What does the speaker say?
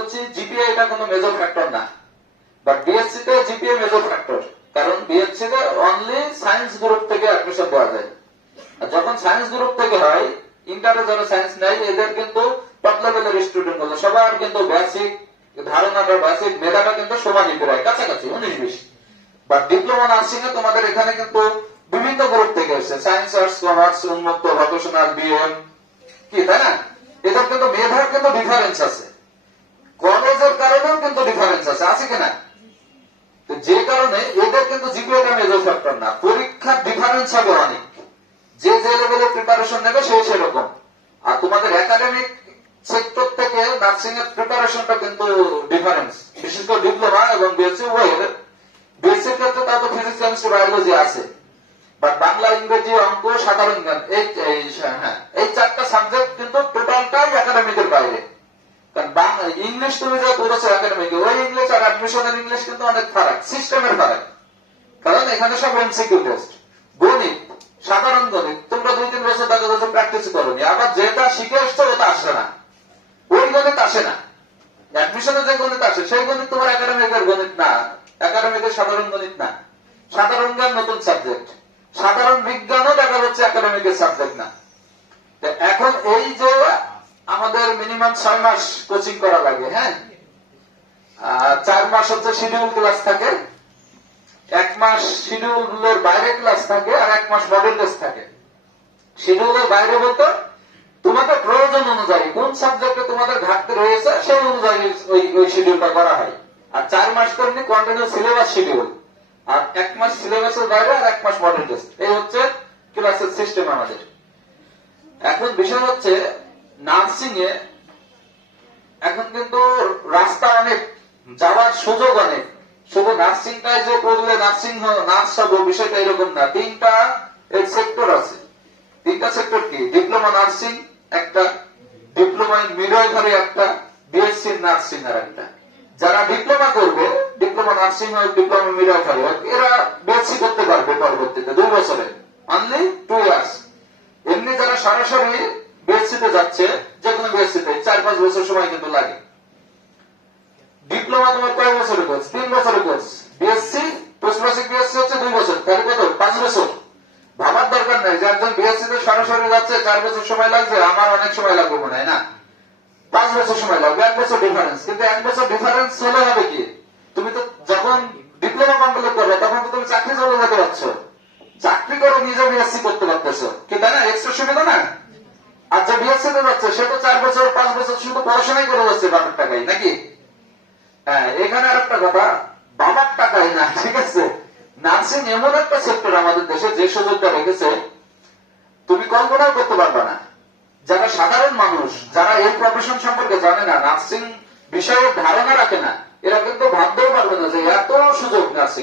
বলছি জিপিএ এটা কোনো মেজর ফ্যাক্টর না। বাট বিএসসি তে জিপিএ মেজর ফ্যাক্টর কারণ বিএসসি তে অনলি সায়েন্স গ্রুপ থেকে অ্যাডমিশন পাওয়া যায়। আর যখন সায়েন্স গ্রুপ থেকে হয় ইন্টারে যারা সায়েন্স নেয়, এদের কিন্তু টপ লেভেলের স্টুডেন্টগুলো সবার কিন্তু বেসিক ধারণাটা বেসিক মেধাটা কিন্তু সমানই প্রায়, কাছাকাছি, উনিশ, বিশ। বাট ডিপ্লোমা নার্সিং এ তোমাদের এখানে কিন্তু বিভিন্ন গ্রুপ থেকে এসেছে। সায়েন্স আর্টস কমার্স উন্মুক্ত ভকেশনাল বিএম কি, তাই না? এদের কিন্তু, মেধার কিন্তু ডিফারেন্স আছে। কলেজের কারণেও কিন্তু ডিফারেন্স আছে। আছে কিনা? যে কারণে এদের কিন্তু জিপিএটা মেজর ফ্যাক্টর না। পরীক্ষার ডিফারেন্স হবে অনেক। যে যে লেভেলে প্রিপারেশন নেবে সেই সেরকম। আর তোমাদের একাডেমিক সেক্টর থেকে নার্সিং এর প্রিপারেশনটা কিন্তু ডিফারেন্স বিশেষ করে ডিপ্লোমা এবং বিএসসি উভয়ের বিএসসির ক্ষেত্রে তার তো ফিজিক্স কেমিস্ট্রি বায়োলজি আছে। বাট বাংলা, ইংরেজি, অঙ্ক, সাধারণ জ্ঞান এই হ্যাঁ এই চারটা ইংলিশ তুমি যা পড়েছো একাডেমিকে ওই ইংলিশ আর অ্যাডমিশনের ইংলিশ কিন্তু অনেক ফারাক সিস্টেমের ফারাক। কারণ এখানে সব এমসিকিউ টেস্ট গণিত, সাধারণ গণিত, তোমরা দুই তিন বছর দেখা যাচ্ছে প্র্যাকটিস করোনি। আবার যেটা শিখে এসছো, ওটা আসে না। ওই গণিত আসে না। অ্যাডমিশনে যে গণিত আসে, সেই গণিত তোমার একাডেমিকের গণিত না। একাডেমিকের সাধারণ গণিত না। সাধারণ জ্ঞান নতুন সাবজেক্ট সাধারণ বিজ্ঞানও দেখা যাচ্ছে একাডেমিকের সাবজেক্ট না। এখন এই যে মিনিমাম ছয় মাস কোচিং করা লাগে হ্যাঁ? চার মাস হচ্ছে শিডিউল ক্লাস থাকে, এক মাস শিডিউলের বাইরে ক্লাস থাকে আর এক মাস মডেল টেস্ট থাকে। শিডিউলের বাইরে বলতে তোমাদের প্রয়োজন অনুযায়ী কোন সাবজেক্টে তোমাদের ঘাটতি রয়েছে সেই অনুযায়ী ওই ওই শিডিউলটা করা হয়। আর চার মাস তো এমনি কন্টিনিউ সিলেবাস শিডিউল আর এক মাস সিলেবাসের বাইরে আর এক মাস মডেল টেস্ট এই হচ্ছে ক্লাসের সিস্টেম আমাদের। এখন বিষয় হচ্ছে নার্সিং এ এখন কিন্তু রাস্তা অনেক, যাওয়ার সুযোগ অনেক। শুধু নার্সিংটাই যে পড়লে নার্সিং নার্স হব, বিষয়টা এরকম না। তিনটা সেক্টর আছে। তিনটা সেক্টর কি? ডিপ্লোমা নার্সিং একটা ডিপ্লোমা ইন মিডওয়াইফারি একটা বিএসসি নার্সিং আর একটা। যারা ডিপ্লোমা করবে ডিপ্লোমা নার্সিং হোক ডিপ্লোমা মিডওয়াইফারি হোক, এরা বিএসসি করতে পারবে পরবর্তীতে, দুই বছরে। অনলি টু ইয়ার্স এমনি যারা সরাসরি বিএসসি যাচ্ছে যে কোনো বিএসসি চার পাঁচ বছর সময় কিন্তু লাগে। ডিপ্লোমা তোমার কয় বছরের কোর্স? তিন বছরের course. BSc post basic BSc হচ্ছে দুই বছর। তাহলে কত? পাঁচ বছর। ভাবার দরকার নাই, যে একজন বিএসসি তে সরাসরি যাচ্ছে, চার বছর সময় লাগছে আমার অনেক সময় লাগবে মনে হয় না? পাঁচ বছর সময় লাগবে, এক বছর ডিফারেন্স কিন্তু এক বছর ডিফারেন্স হলে হবে কি? তুমি তো যখন ডিপ্লোমা কমপ্লিট করবে, তখন তো তুমি চাকরি চলে যেতে পারছ। চাকরি করে, নিজে বিএসসি করতে পারতেছো। কি তাই না? এক্সট্রা সুবিধা না? আর যে বিএসসি তে যাচ্ছে সে তো চার বছর, পাঁচ বছর শুধু পড়াশোনাই করে যাচ্ছে বাবার টাকায়, নাকি? হ্যাঁ এখানে আর একটা কথা, বাবার টাকায় না, ঠিক আছে? নার্সিং এমন একটা সেক্টর আমাদের দেশে, যে সুযোগটা রেখেছে, তুমি কল্পনাও করতে পারবে না। যারা সাধারণ মানুষ, যারা এই প্রফেশন সম্পর্কে জানে না, নার্সিং বিষয়ে ধারণা রাখে না, এরা কিন্তু ভাবতেও পারবে না যে এত সুযোগ নার্সিং